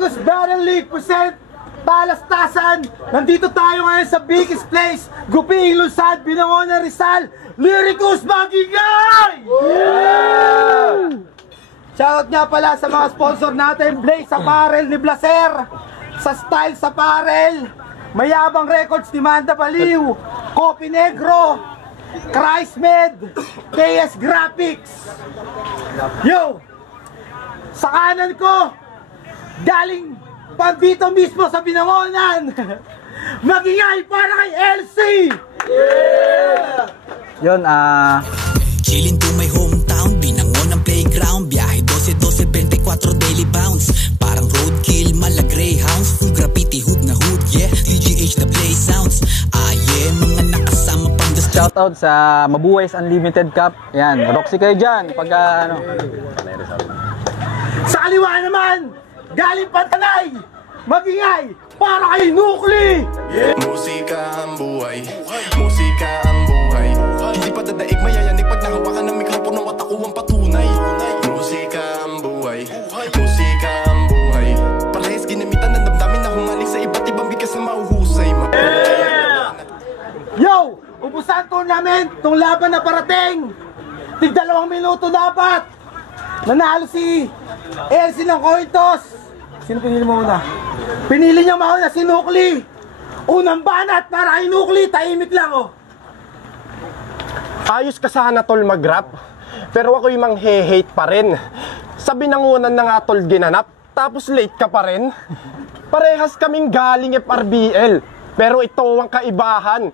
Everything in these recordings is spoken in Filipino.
Lyricus Battle League present Palastasan. Nandito tayo ngayon sa biggest place, Guping Lusad, Binangonan, Rizal. Lyricus Magingay! Yeah! Shoutout nga pala sa mga sponsor natin, Blaze Apparel ni Blaser, sa Styles Apparel, Mayabang Records ni Manda Baliw, Coffee Negro, Christmed, KS Graphics. Yo! Sa kanan ko, galing pa dito mismo sa Binangonan, Magingay para kay LC! Yeah! Yun, chillin' to my hometown, Binangonan playground, biyahe 12-12, 24 daily bounce. Parang roadkill, mala greyhounds, full graffiti, hood na hood, yeah, TGH the play sounds. Yeah, mga nakasama pang the shoutout sa Mabuway's Unlimited Cup. Yan, Roxy kayo dyan pag ano. Sa kaliwa naman, galing Pantanay, Magingay para kay Nukli! Yeah. Musika ang buhay, musika ang buhay. Hindi pa dadaig mayayanig pag nahawakan ng mikropono at ako ang patunay. Musika ang buhay, musika ang buhay. Parehas ginamitan ng damdamin na humalik sa iba't ibang bigas na mauhusay. Yeah! Yo! Ubusan tournament, itong laban na parating. Tig 2 minuto dapat. Nanalo si LC ng Cointos. Sino pinili mo una? Pinili niya mauna si Nukli. Unang banat para kay Nukli, tahimik lang oh. Ayos ka sana tol mag-rap, pero ako'y manghe-hate pa rin. Sa Binangonan na nga tol ginanap, tapos late ka pa rin. Parehas kaming galing FRBL, pero ito ang kaibahan.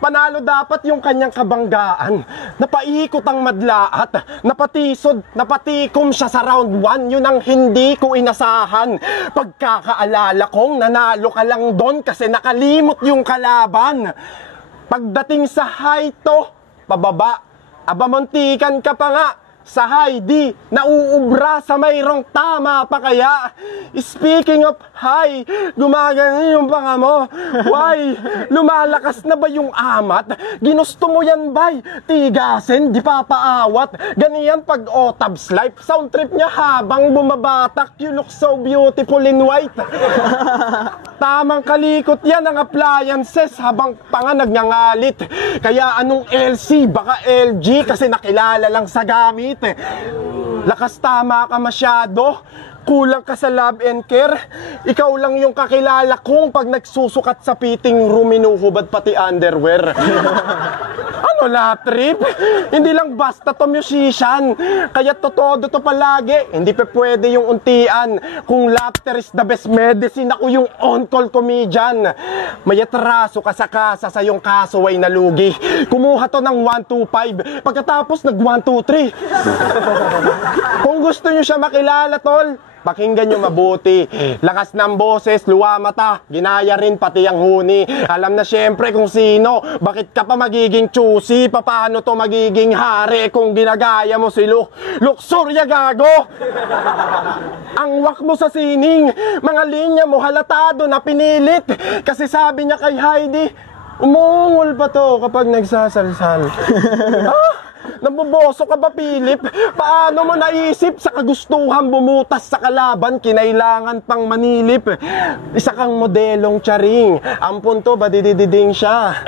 Panalo dapat yung kanyang kabanggaan. Napaikot ang madlaat, napatisod, napatikom siya sa round 1. Yun ang hindi ko inasahan. Pagkakaalala kong nanalo ka lang doon kasi nakalimot yung kalaban. Pagdating sa high to, pababa, abamuntikan ka pa nga. Sa high di, nauubra sa mayroong tama pa kaya. Speaking of high, gumagano yung panga mo. Why? Lumalakas na ba yung amat? Ginusto mo yan bay? Tigasin, di papaawat. Ganiyan pag Otab's life. Sound trip niya habang bumabatak. You look so beautiful in white. Tamang kalikot yan ang appliances habang panga nagngangalit. Kaya anong LC? Baka LG kasi nakilala lang sa gamit. Lakas tama ka masyado. Kulang ka sa love and care. Ikaw lang yung kakilala kong pag nagsusukat sa fitting room minuhubad pati underwear. Ano la trip? Hindi lang basta to musician. Kaya totoo to palagi. Hindi pa pwede yung untian. Kung laughter is the best medicine, ako yung on-call comedian. May atraso ka sa kasa sa yung kaso ay nalugi. Kumuha to ng 1, 2, 5. Pagkatapos nag 1, 2, 3. Kung gusto nyo siya makilala tol, pakinggan nyo mabuti. Lakas ng boses, luwa mata, ginaya rin pati ang huni. Alam na syempre kung sino. Bakit ka pa magiging choosy? Paano to magiging hari kung ginagaya mo si Luxuria gago? Ang wak mo sa sining, mga linya mo halatado na pinilit. Kasi sabi niya kay Heidi, umungol pa to kapag nagsasalsal. Naboboso ka ba, Philip? Paano mo naisip sa kagustuhan bumutas sa kalaban, kinailangan pang manilip? Isa kang modelong tsaring, ang punto ba didididing siya?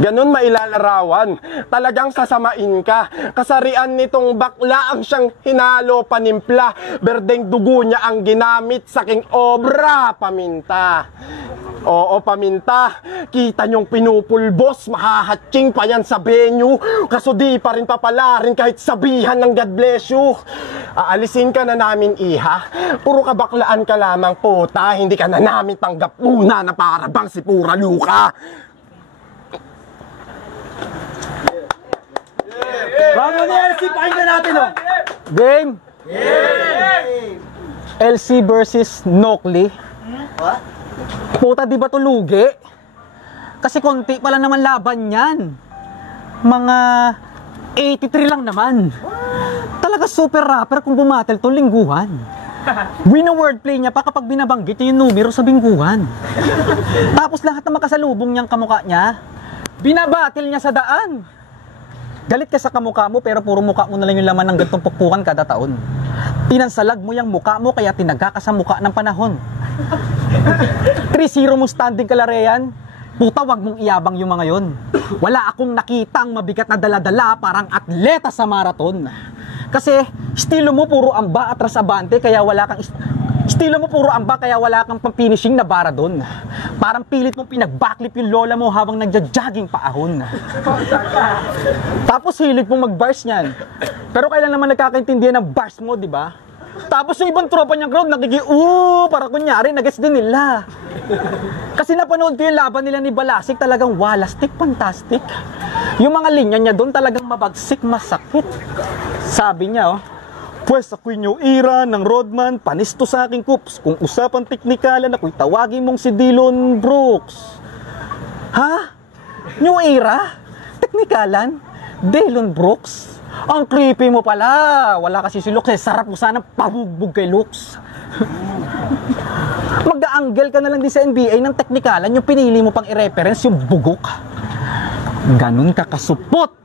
Ganun mailalarawan, talagang sasamain ka. Kasarian nitong bakla ang siyang hinalo panimpla. Berdeng dugo niya ang ginamit sa king obra, paminta. Oo, paminta. Kita niyong pinupulbos, mahahatching pa yan sa venue. Kaso di pa rin papalarin kahit sabihan ng God bless you. Aalisin ka na namin, iha. Puro kabaklaan ka lamang, puta. Hindi ka na namin tanggap muna na para bang si Pura Luka. Bago ni LC, pakinggan natin oh. Game! LC versus Nokli. What? Puta, di ba to lugi? Kasi konti pala naman laban yan. Mga 83 lang naman. Talaga super rapper kung bumatel to lingguhan. Wino-wordplay niya pa kapag binabanggit niya yung numero sa bingguhan. Tapos lahat ng makasalubong niyang kamukha niya, binabatil niya sa daan. Galit ka sa kamukha mo pero puro mukha mo na lang yung laman ng gantong pukpukan kada taon. Pinansalag mo yung mukha mo kaya tinaga ka sa mukha ng panahon. 3-0 mong standing Kalarean. Puta, wag mong iyabang yung mga yon. Wala akong nakitang mabigat na dala-dala parang atleta sa marathon. Kasi estilo mo puro amba atras abante kaya wala kang pang-finishing na bara doon. Parang pilit mong pinag-backlip yung lola mo habang nagja-jogging paahon. Tapos hilig mong mag-bars niyan. Pero kailan naman nagkakaintindihan ng bars mo, di ba? Tapos yung ibang tropa niyang crowd para kunyari nag-gets din nila. Kasi napanood ko yung laban nila ni Balasik, talagang walastik, fantastic. Yung mga linya niya doon talagang mabagsik, masakit. Sabi niya, "Pues ako'y new era ng roadman, panisto sa aking cups. Kung usapang teknikalan, ako'y tawagin mong si Dillon Brooks." Ha? New era? Teknikalan? Dillon Brooks? Ang creepy mo pala. Wala kasi si Lux. Sarap mo sana pabugbog kay Lux. Mag-aanggel ka na lang din sa NBA ng teknikalan. Yung pinili mo pang i-reference yung bugok. Ganun ka kasupot.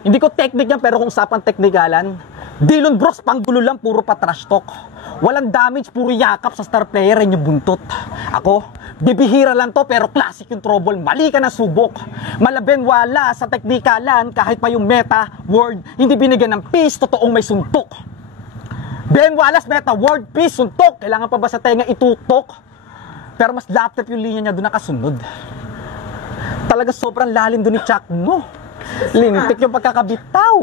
Hindi ko technique yan, pero kung usapang teknikalan, Dillon Brooks, panggulo lang, puro pa trash talk. Walang damage, puro yakap sa star player yung buntot. Ako, bibihira lang to, pero classic yung trouble. Mali ka na subok. Malaben wala sa teknikalan, kahit pa yung meta, word, hindi binigyan ng peace, totoong may suntok. Ben Wallace, meta, word, peace, suntok. Kailangan pa ba sa tenga itutok? Pero mas laptop yung linya niya doon nakasunod. Talaga sobrang lalim doon ni Chuck mo. Lintik yung pagkakabitaw.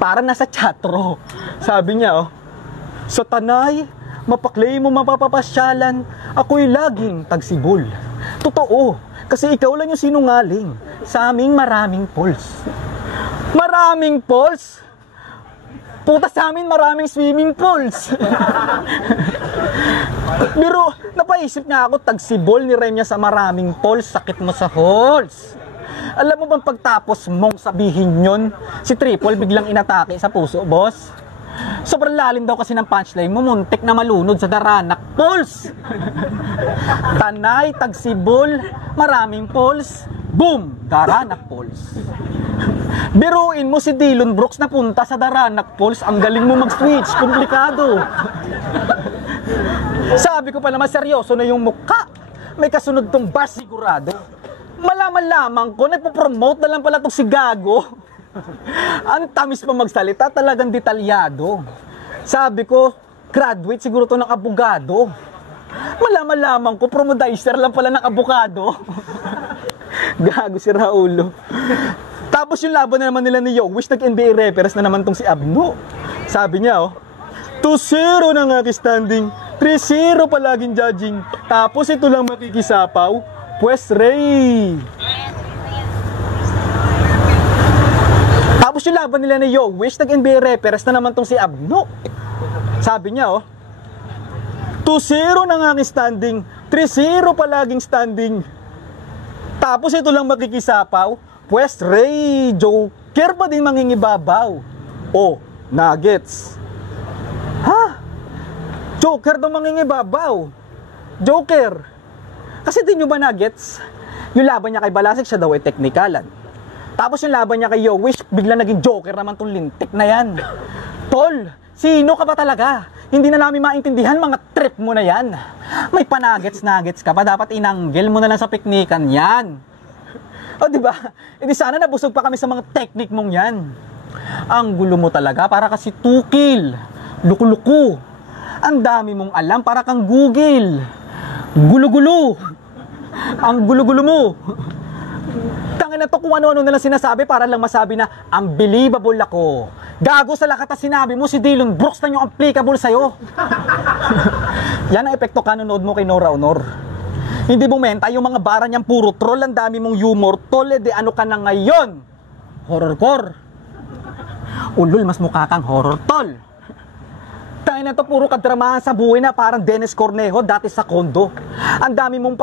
Para nasa chatro. Sabi niya, "Sa tanay, mapaklay mo mapapapasyalan, ako'y laging tagsibol." Totoo, kasi ikaw lang yung sinungaling sa aming maraming pools. Maraming pools? Puta, sa amin maraming swimming pools. Pero napaisip nga ako, tagsibol ni Remya sa maraming pools, sakit mo sa holes. Alam mo bang pagtapos mong sabihin yun, si Triple biglang inatake sa puso, boss? Sobrang lalim daw kasi ng punchline mo, muntik na malunod sa Daranak Falls. Tanay, tagsibol, maraming falls, boom, Daranak Falls. Biruin mo si Dillon Brooks na punta sa Daranak Falls, ang galing mo mag-switch, komplikado. Sabi ko pa naman, seryoso na yung mukha. May kasunod tong bar sigurado. Malaman-lamang ko, nagpo-promote na lang pala itong si Gago. Ang tamis pa magsalita, talagang detalyado. Sabi ko, graduate siguro to ng abogado. Malaman-lamang ko, promodizer lang pala ng abogado. Gago si Raulo. Tapos yung laban na naman nila ni Yowish, nag-NBA reference na naman tong si Abno. Sabi niya, 2-0 na nga standing, 3-0 palaging judging, tapos ito lang makikisapaw. Pues Ray. Tapos yung laban nila ni Yowish, nag-NBA reference na naman tong si Abno. Sabi niya, 2-0 na nga standing, 3-0 palaging standing, tapos ito lang makikisapaw. Pues Ray, Joker pa din mangingibabaw. Nuggets. Ha? Joker daw mangingibabaw. Joker. Kasi di nyo ba Nuggets? Yung laban niya kay Balasik, siya daw ay teknikalan. Tapos yung laban niya kay Yowish, bigla naging Joker naman tong lintik na yan. Tol, sino ka ba talaga? Hindi na namin maintindihan, mga trip mo na yan. May pa-nuggets ka pa, dapat inanggel mo na lang sa piknikan yan. Diba? Di sana nabusog pa kami sa mga technique mong yan. Ang gulo mo talaga, para kasi tukil. Luku-luku. Ang dami mong alam, para kang Google. Gulo-gulo. Ang gulo-gulo mo. Tangin na to kung ano-ano nalang sinasabi para lang masabi na unbelievable ako. Gago sa lakat na sinabi mo, si Dillon Brooks na yung applicable sa'yo. Yan ang epekto kanonood mo kay Nora Honor. Hindi bumenta yung mga bara niyang puro troll, ang dami mong humor, tol, ano ka na ngayon? Horrorcore. Ulul, mas mukha kang horror, tol. Tayo na to, puro kadramahan sa buhay na parang Dennis Cornejo dati sa Kondo. Ang daming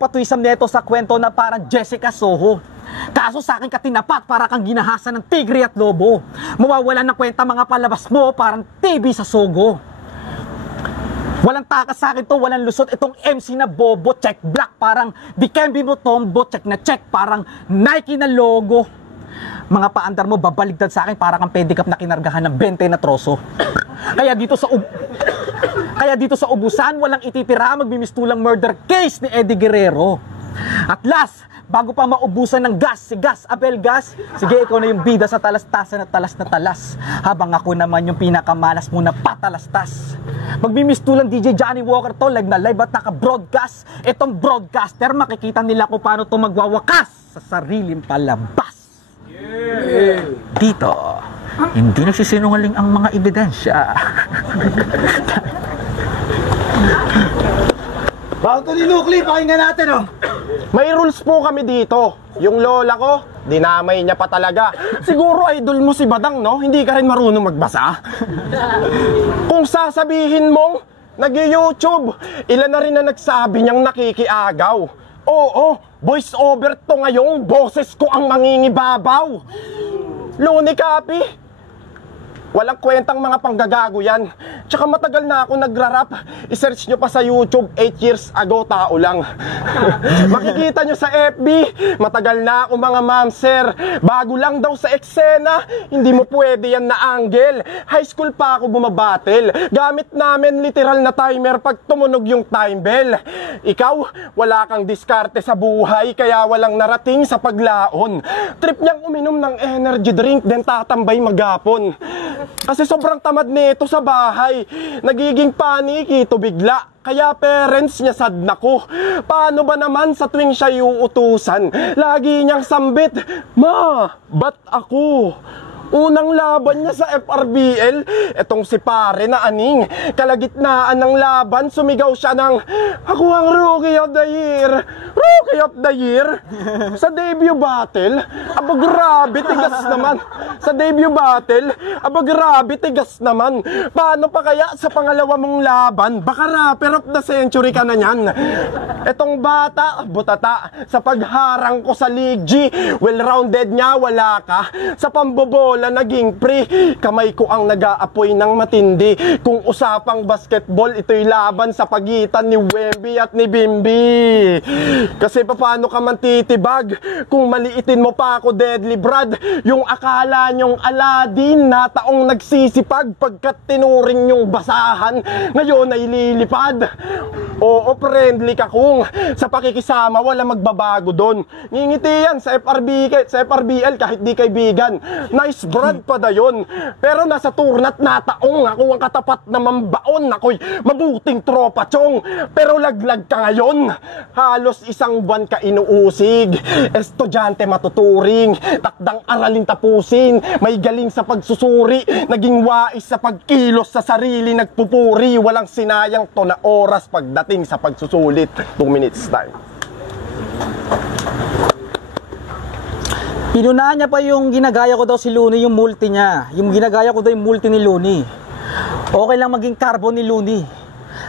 patwisam neto sa kwento na parang Jessica Soho. Kaso sa akin katinapat, para kang ginahasa ng tigre at lobo. Mawawalan ng kwenta mga palabas mo, parang TV sa Sogo. Walang takas sa akin to, walang lusot itong MC na bobo, check black, parang Dikembe mo Tombo, check na check, parang Nike na logo. Mga paandar mo babaligtad sa akin para kang pedicab na kinargahan ng 20 na troso. Kaya dito sa Kaya dito sa ubusan, walang ititira magmimistulang murder case ni Eddie Guerrero. At last, bago pa maubusan ng gas, si Gas Abel Gas, sige, ikaw na yung bida sa talastasan at talas na talas. Habang ako naman yung pinakamalas muna patalastas. Magmimistulang DJ Johnny Walker to, live na live at naka-broadcast. Itong broadcaster, makikita nila kung paano to magwawakas sa sariling palabas. Dito, hindi nagsisinungaling ang mga ebidensya. Bago ni Nukli, pakinggan natin oh. May rules po kami dito. Yung lola ko, dinamay niya pa talaga. Siguro idol mo si Badang, no? Hindi ka rin marunong magbasa. Kung sasabihin mong nag-YouTube, ilan na rin na nagsabi niyang nakikiagaw. Oo, voice over to ngayong boses ko ang mangingibabaw. Luni Kapi, walang kwentang mga panggagago yan. Tsaka matagal na ako nagra-rap. I-search nyo pa sa YouTube, 8 years ago, tao lang. Makikita nyo sa FB, matagal na ako mga ma'am sir. Bago lang daw sa eksena, hindi mo pwede yan na angle. High school pa ako bumabattle. Gamit namin literal na timer pag tumunog yung time bell. Ikaw, wala kang diskarte sa buhay, kaya walang narating sa paglaon. Trip niyang uminom ng energy drink, then tatambay magapon. Kasi sobrang tamad nito sa bahay. Nagiging paniki ito bigla. Kaya parents niya sad na ko. Paano ba naman sa tuwing siya iuutusan? Lagi niyang sambit, "Ma, ba't ako?" Unang laban niya sa FRBL, etong si pare na aning. Kalagitnaan ng laban, sumigaw siya ng, "Ako ang Rookie of the Year! Rookie of the Year!" Sa debut battle, aba grabe, tigas naman. Sa debut battle, aba grabe, tigas naman. Paano pa kaya sa pangalawa mong laban? Baka rapper of the century ka na niyan. Etong bata, butata, sa pagharang ko sa League G, well-rounded niya, wala ka. Sa pambobola, naging pre, kamay ko ang nag-aapoy ng matindi. Kung usapang basketball, ito'y laban sa pagitan ni Wemby at ni Bimby. Kasi paano ka man titibag kung maliitin mo pa ako, Deadly Brad? Yung akala nyong Aladdin na taong nagsisipag pagkat tinuring nyong basahan, ngayon ay lilipad. Oo, friendly ka kung sa pakikisama wala magbabago doon. Ngingiti yan sa FRBL kahit di kaibigan. Nice Brad pa da yun. Pero nasa turnat na taong ako ang katapat na mambaon. Ako'y mabuting tropa chong. Pero laglag ka ngayon. Halos isang buwan ka inuusig. Estudyante matuturing. Takdang aralin tapusin. May galing sa pagsusuri. Naging wais sa pagkilos sa sarili. Nagpupuri. Walang sinayang to na oras pagdating sa pagsusulit. 2 minutes time. Pinunahan niya pa yung ginagaya ko daw si Looney, yung multi niya. Yung ginagaya ko daw yung multi ni Looney. Okay lang maging carbon ni Looney.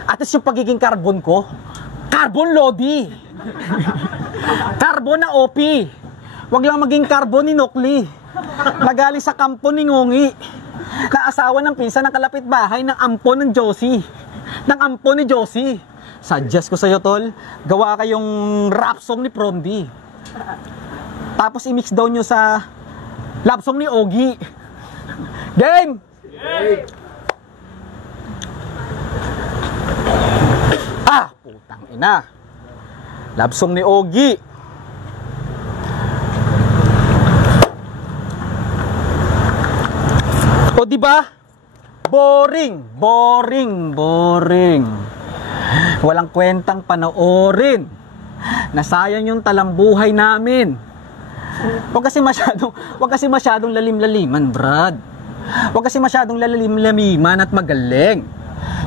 At least yung pagiging carbon ko, carbon Lodi. Carbon na OP. Wag lang maging carbon ni Nokli. Nagaling sa kampo ni Ngongi. Na asawa ng pinsan ng kalapit bahay ng ampo ng Josie. Ng ampo ni Josie. Suggest ko sa'yo, tol, gawa kayong rap song ni Prom D. Tapos i-mix daw nyo sa love song ni Ogie. Game! Ah, putang ina. Love song ni Ogie. O diba? Boring. Walang kwentang panoorin. Nasayang yung talambuhay namin. Huwag kasi masyadong lalim-laliman, Brad. Huwag kasi masyadong lalim-laliman at magaling.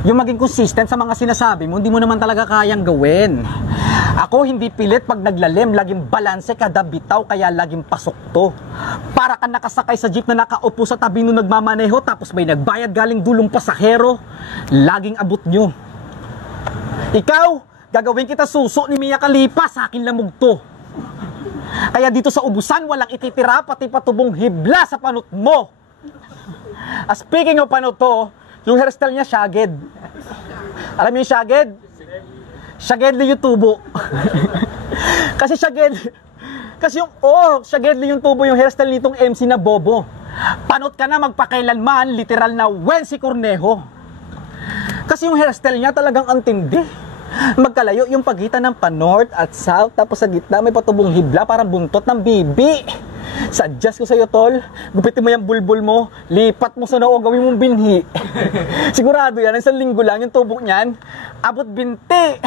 Yung maging consistent sa mga sinasabi mo, hindi mo naman talaga kayang gawin. Ako hindi pilit pag naglalim, laging balanse kada bitaw, kaya laging pasok to. Para ka nakasakay sa jeep na nakaupo sa tabi nung nagmamaneho, tapos may nagbayad galing dulong pasahero, laging abot nyo. Ikaw, gagawin kita suso ni Mia Khalifa, sa akin lamog to. Kaya dito sa ubusan, walang ititira, pati patubong hibla sa panot mo. Speaking of panot to, yung hairstyle niya, shagged. Alam mo yung shagged? Shagged yung tubo. Kasi shagged yung tubo yung hairstyle nitong MC na bobo. Panot ka na magpakailanman, literal na Wency Cornejo. Kasi yung hairstyle niya talagang antindi. Magkalayo yung pagitan ng pa-north at south, tapos sa gitna may patubong hibla, parang buntot ng bibi. Suggest ko sa'yo, tol, gupitin mo yung bulbul mo, lipat mo sa noo, gawin mong binhi. Sigurado yan, isang linggo lang yung tubo niyan, abot binti.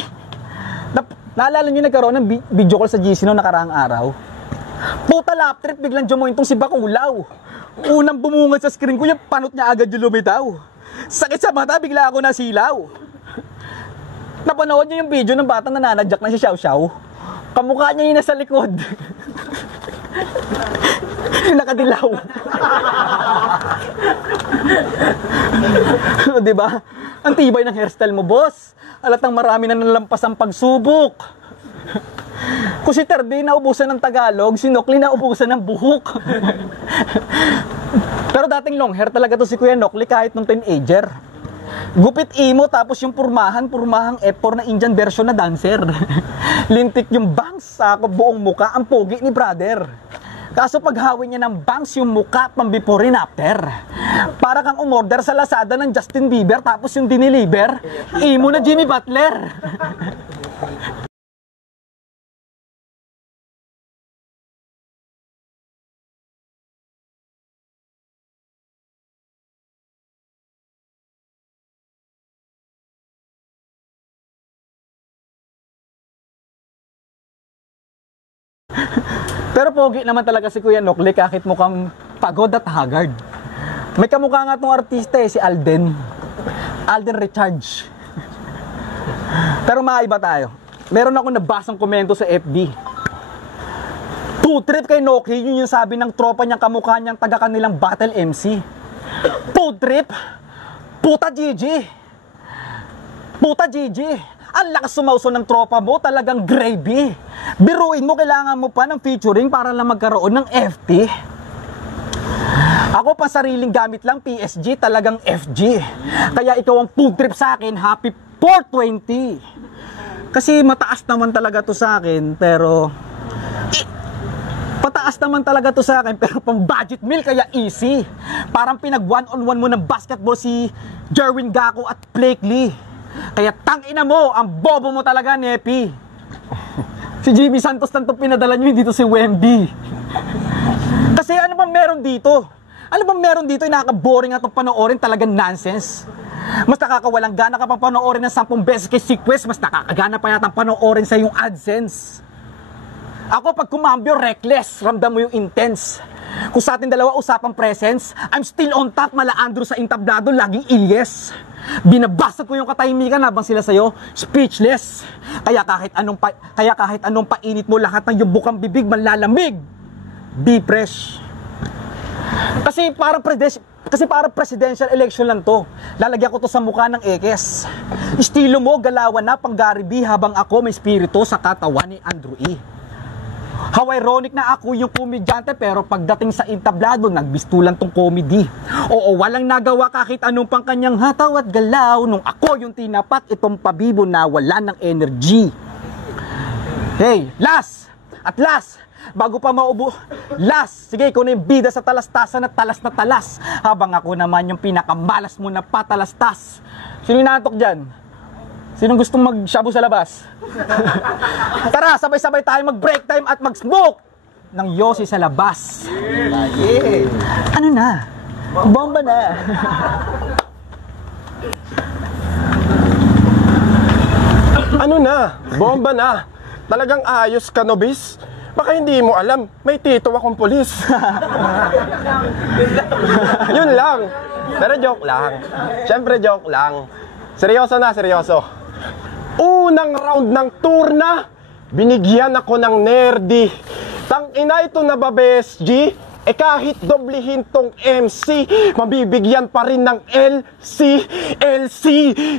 Naalala nyo nagkaroon ng video call sa GC noong nakaraang araw? Puta lap trip, biglang jumoin tong si Bakulaw. Unang bumungad sa screen ko, yung panot niya agad yung lumitaw. Sakit sa mata, bigla ako nasilaw. Napanood niyo yung video ng batang nananadyak na si Xiao Xiao? Kamukha niya yung nasa likod. Nakadilaw. Diba? Ang tibay ng hairstyle mo, boss. Alatang marami na nalampas ang pagsubok. Kung si Terdy naubusan ng Tagalog, si Nokli naubusan ng buhok. Pero dating long hair talaga to si Kuya Nokli kahit nung teenager. Gupit emo tapos yung purmahang F4 na Indian version na dancer. Lintik yung bangs, sakop buong muka, ang pogi ni brother. Kaso paghawin niya ng bangs yung muka pang before and after. Para kang umorder sa Lazada ng Justin Bieber tapos yung diniliver, emo na Jimmy Butler. Pero pogi naman talaga si Kuya Nokli kahit mukhang pagod at haggard. May kamukha nga tong artista si Alden Recharge. Pero maiba tayo. Meron ako nabasang komento sa FB. Trip kay Nokli, yun yung sabi ng tropa niyang kamukha niyang taga kanilang battle MC. Trip? Puta Gigi. Ang lakas sumauso ng tropa mo, talagang gravy. Biruin mo, kailangan mo pa ng featuring para lang magkaroon ng FT. Ako pa sariling gamit lang, PSG, talagang FG. Kaya ikaw ang food trip sa akin, happy 420. Kasi mataas naman talaga to sa akin, pero... Pataas naman talaga to sa akin, pero pang budget meal, kaya easy. Parang pinag one-on-one mo ng basketball si Jerwin Gaco at Blake Lee. Kaya tangina mo, ang bobo mo talaga, Nepi. Si Jimmy Santos lang itong pinadala nyo, hindi to si Wemby. Kasi ano bang meron dito? Ano bang meron dito yung nakaka-boring at panoorin, talagang nonsense? Mas nakakawalang gana ka pang panoorin ng 10 beses kay Sequest, mas nakakagana pa yata panoorin sa yung AdSense. Ako pag kumambyo, reckless, ramdam mo yung intense. Kung sa ating dalawa usapang presence, I'm still on top, mala Andrew sa intablado, laging ilyes. Binabasa ko yung katahimikan habang sila sa'yo, speechless. Kaya kahit anong painit mo, lahat ng yung bukang bibig manlalamig. Be fresh. Kasi parang presidential election lang to. Lalagyan ko to sa mukha ng ekes. Estilo mo, galawan na pang Gary B, habang ako may spirito sa katawan ni Andrew E. How ironic na ako yung komedyante, pero pagdating sa intablado, nagbistulan tong comedy. Oo, walang nagawa kahit anong pang kanyang hataw at galaw, nung ako yung tinapat itong pabibo na wala ng energy. Hey, last! At last! Bago pa maubo, last! Sige, ikaw na yung bida sa talastasan at talas na talas, habang ako naman yung pinakamalas mo na patalastas. Sino yung natok dyan? Sinong gustong mag-shabu sa labas? Tara, sabay-sabay tayo mag-break time at mag-smoke ng yosi sa labas. Yeah. Ano na? Bomba na. Ano na? Bomba na. Talagang ayos ka, Nobis. Baka hindi mo alam, may tito akong pulis. Yun lang. Pero joke lang. Siyempre joke lang. Seryoso na, seryoso. Unang round ng tour na, binigyan ako ng nerdy. Tangina ito na ba, BSG? Eh kahit doblihin tong MC, mabibigyan pa rin ng LC.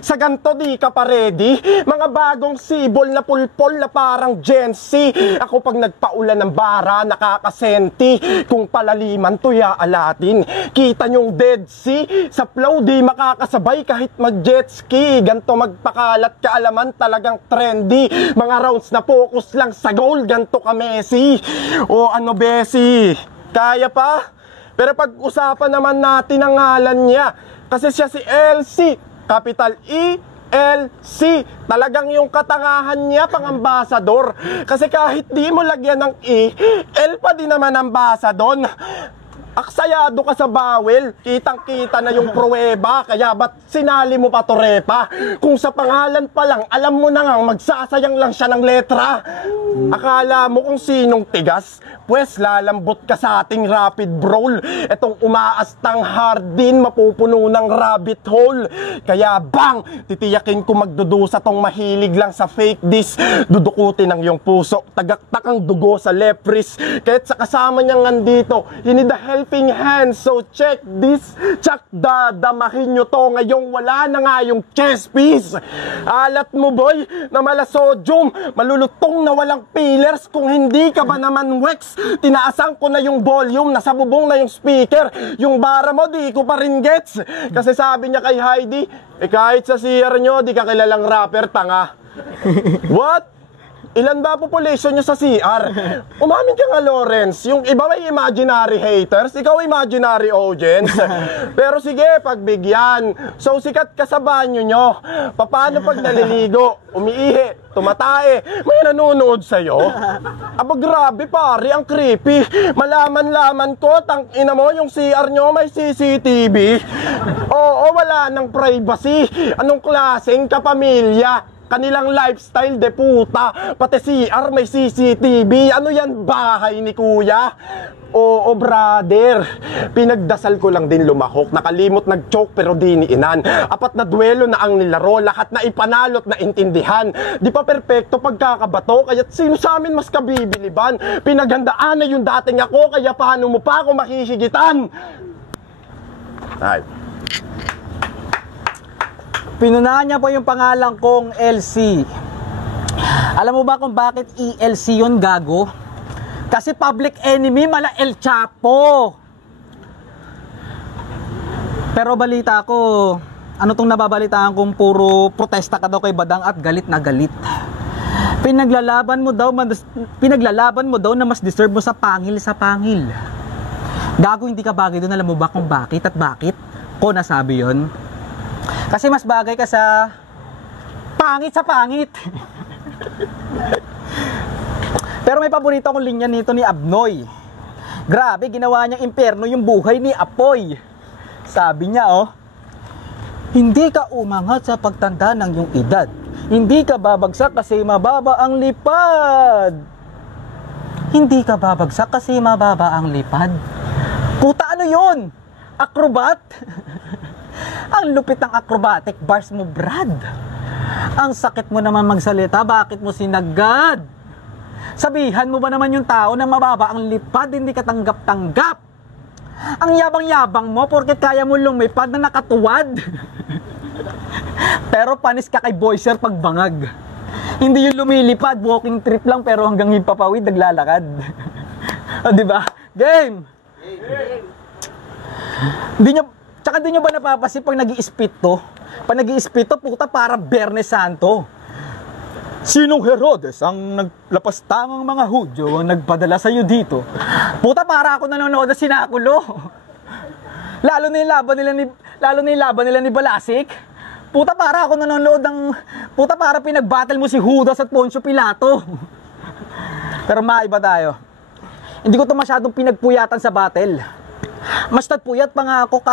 Sa ganto di ka pa ready? Mga bagong sibol na pulpol na parang Gen Z. Ako pag nagpaulan ng bara, nakakasenti. Kung palaliman to alatin. Kita nyong Dead Sea, sa flow di makakasabay kahit mag-jet ski. Ganto magpakalat kaalaman, talagang trendy. Mga rounds na focus lang sa goal, ganto ka Messi. O ano Bessie? Kaya pa? Pero pag-usapan naman natin ang ngalan niya. Kasi siya si LC. capital ELC. Talagang yung katangahan niya pang ambasador. Kasi kahit di mo lagyan ng E, L pa din naman ambasa doon. Aksayado ka sa bawel, kitang-kita na yung pruweba, kaya ba't sinali mo pa Torepa? Kung sa pangalan pa lang, alam mo na nga magsasayang lang siya ng letra. Akala mo kung sinong tigas? Pwes lalambot ka sa ating rapid brawl. Etong umaastang hardin, mapupuno ng rabbit hole. Kaya bang, titiyakin ko magdudusa tong mahilig lang sa fake dis. Dudukutin ang iyong puso, tagaktakang dugo sa left wrist. Kahit sa kasama niyang andito, you need a helping hand. So check this, tsak dadamahin nyo to. Ngayong wala na nga yung chest piece. Alat mo boy, na mala sodium, malulutong na walang pillars. Kung hindi ka ba naman wax, tinaasan ko na yung volume, nasa bubong na yung speaker. Yung bara mo, di ko pa rin gets. Kasi sabi niya kay Heidi, kahit sa CR nyo, di ka kilalang rapper, tanga. What? Ilan ba population nyo sa CR? Umamin ka nga, Lawrence. Yung iba may imaginary haters, ikaw imaginary audience. Pero sige, pagbigyan. So, sikat ka sa banyo nyo. Paano pag naliligo? Umiihi, tumatae, may nanonood sa'yo? Aba, grabe pare, ang creepy. Malaman-laman ko, tangina mo, yung CR nyo may CCTV. Oo, wala ng privacy. Anong klaseng kapamilya? Kanilang lifestyle, de puta. Pati CR may CCTV. Ano yan, bahay ni kuya? Oo, brother. Pinagdasal ko lang din lumahok. Nakalimot nag-choke pero di niinan. Apat na duelo na ang nilaro. Lahat na ipanalot na intindihan. Di pa perpekto pagkakabato. Kaya't sino sa amin mas kabibiliban? Pinaghandaan na yung dating ako. Kaya paano mo pa ako mahihigitan? Ay. Pinunahan niya po yung pangalan kong LC. Alam mo ba kung bakit ELC yun, gago? Kasi public enemy, mala El Chapo. Pero balita ko, ano tong nababalitaan kong puro protesta ka daw kay Badang at galit na galit. Pinaglalaban mo daw na mas deserve mo sa pangil. Gago, hindi ka bagay doon. Alam mo ba kung bakit at bakit ko nasabi yon? Kasi mas bagay ka sa pangit. Pero may paborito akong linya nito ni Abnoy. Grabe, ginawa niyang impyerno yung buhay ni Apoy. Sabi niya, hindi ka umangat sa pagtanda ng iyong edad. Hindi ka babagsak kasi mababa ang lipad. Hindi ka babagsak kasi mababa ang lipad. Puta, ano yun? Acrobat? Ang lupit ng acrobatic bars mo, Brad. Ang sakit mo naman magsalita, bakit mo sinagad? Sabihan mo ba naman yung tao na mababa ang lipad, hindi ka tanggap-tanggap? Ang yabang-yabang mo, porket kaya mo lumipad na nakatuwad. Pero panis ka kay Boyser pagbangag. Hindi yung lumilipad, walking trip lang pero hanggang hipapawid, naglalakad. O, diba? Game! Tsaka di nyo ba napapansin pag nag-i-spit to? Pag nag-i-spit to, puta, para Bernes Santo. Sinong Herodes ang naglapastangang mga Hudyo ang nagpadala sa'yo dito? Puta, para ako nanonood na sinakulo. Lalo na yung laban nila ni Balasik. Puta, para ako nanonood ng... Puta, para pinag-battle mo si Judas at Poncio Pilato. Pero maiba tayo. Hindi ko to masyadong pinagpuyatan sa battle. Mas nagpuyat pa nga ako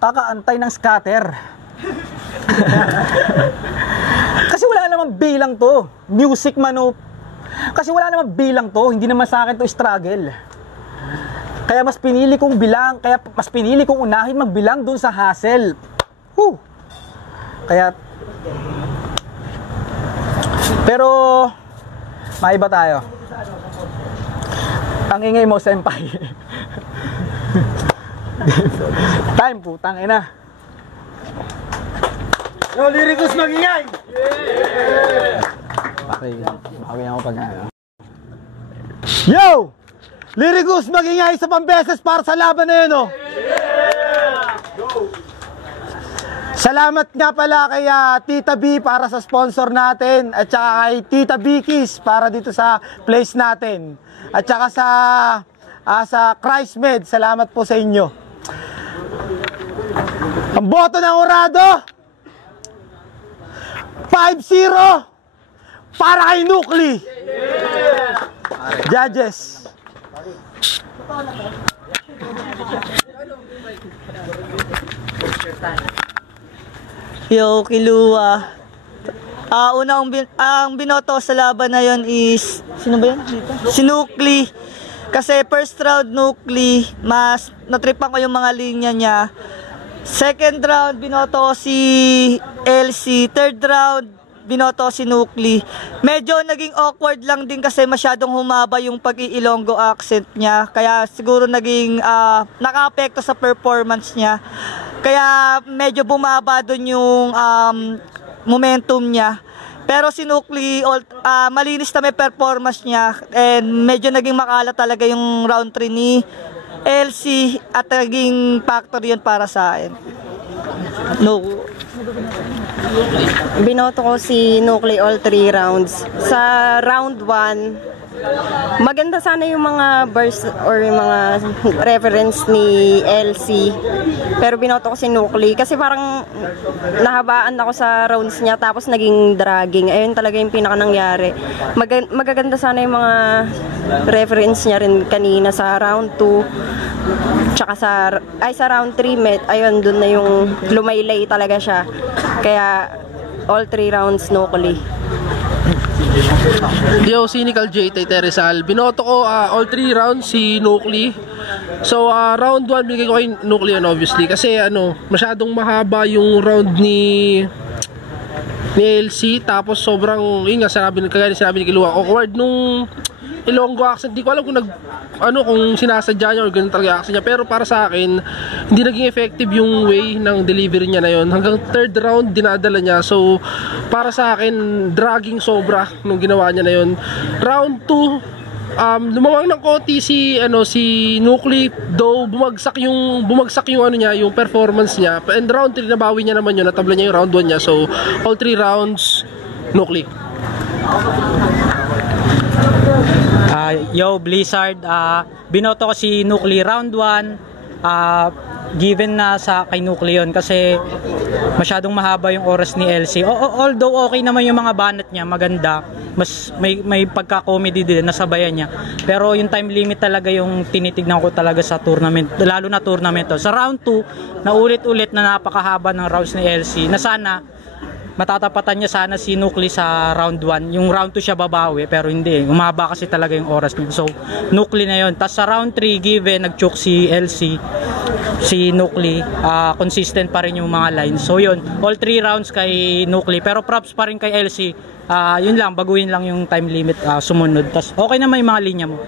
kakaantay ng scatter. Kasi wala namang bilang to. Music man o. Kasi wala namang bilang to. Hindi naman sa akin to struggle. Kaya mas pinili kong unahin magbilang dun sa hustle. Kaya pero maiba tayo. Ang ingay mo, senpai. Time, putang ina. Yo, Lyricus magingay! Okay, ako pag ano. Yo! Lyricus magingay sa pambeses para sa laban na yun, Salamat nga pala kay Tita B para sa sponsor natin at saka kay Tita Bikis para dito sa place natin. At saka sa Christmed, salamat po sa inyo. Ang boto ng Urado, 5-0 para kay Nukli. Judges. Yo, Kilua. Ang binoto sa laban na yon is sino ba yan? Si Nukli. Kasi first round Nukli, mas natripan ko yung mga linya niya. Second round binoto ko si LC. Third round binoto ko si Nukli. Medyo naging awkward lang din kasi masyadong humaba yung pag-iilonggo accent niya. Kaya siguro naging naka-apekto sa performance niya. Kaya medyo bumaba doon yung momentum niya. Pero si Nukli, malinis na may performance niya. And medyo naging makala talaga yung round 3 ni LC. At naging factor yun para sa akin. No. Binoto ko si Nukli all 3 rounds. Sa round 1, maganda sana yung mga burst or yung mga reference ni LC. Pero binoto ko si Nukli kasi parang nahabaan ako sa rounds niya tapos naging dragging. Ayun talaga yung pinaka nangyari. Magaganda sana yung mga reference niya rin kanina sa round 2. Tsaka sa round 3, ayun, dun na yung lumaylay talaga siya. Kaya all 3 rounds Nukli. Yo, Cynical J, Tay Rizal. Binoto ko all 3 rounds si Nukli. So, round 1 binigay ko kay Nukli obviously. Kasi masyadong mahaba yung round ni LC. Tapos sobrang, yun nga, kagaya sinabi ni Kilua, awkward nung Ilonggo accent. Di ko alam kung kung sinasadya niya or ganun talaga accent niya. Pero para sa akin, hindi naging effective yung way ng delivery niya na yun. Hanggang third round, dinadala niya. So, para sa akin, dragging sobra nung ginawa niya na yun. Round 2, lumawang ng konti si Nukli, though bumagsak yung yung performance niya. And round 3 nabawi niya naman yun, natabla niya yung round 1 niya. So, all 3 rounds, Nukli. Yo, Blizzard, binoto ko si Nukli round 1, given na sa kay Nukli yun kasi masyadong mahaba yung oras ni LC. Although okay naman yung mga banat niya, maganda, mas may pagka-comedy din, nasabayan niya. Pero yung time limit talaga yung tinitignan ko talaga sa tournament, lalo na tournament to. Sa round 2, na ulit-ulit na napakahaba ng rounds ni LC, na sana matatapatan niya sana si Nukli sa round 1. Yung round 2 siya babawi, pero hindi. Umaba kasi talaga yung oras niya. So, Nukli na yun. Tapos sa round 3, given, nag-choke si LC, si Nukli, consistent pa rin yung mga lines. So, yun. All 3 rounds kay Nukli. Pero props pa rin kay LC. Yun lang, baguhin lang yung time limit sumunod. Tapos, okay naman yung mga linya mo.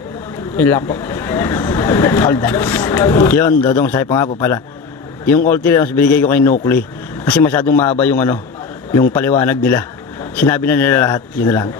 Yun lang po. All done. Yun, Dodong, sabi pa nga po pala. Yung all 3 rounds binigay ko kay Nukli. Kasi masyadong mahaba yung yung paliwanag nila. Sinabi na nila lahat, yun na lang.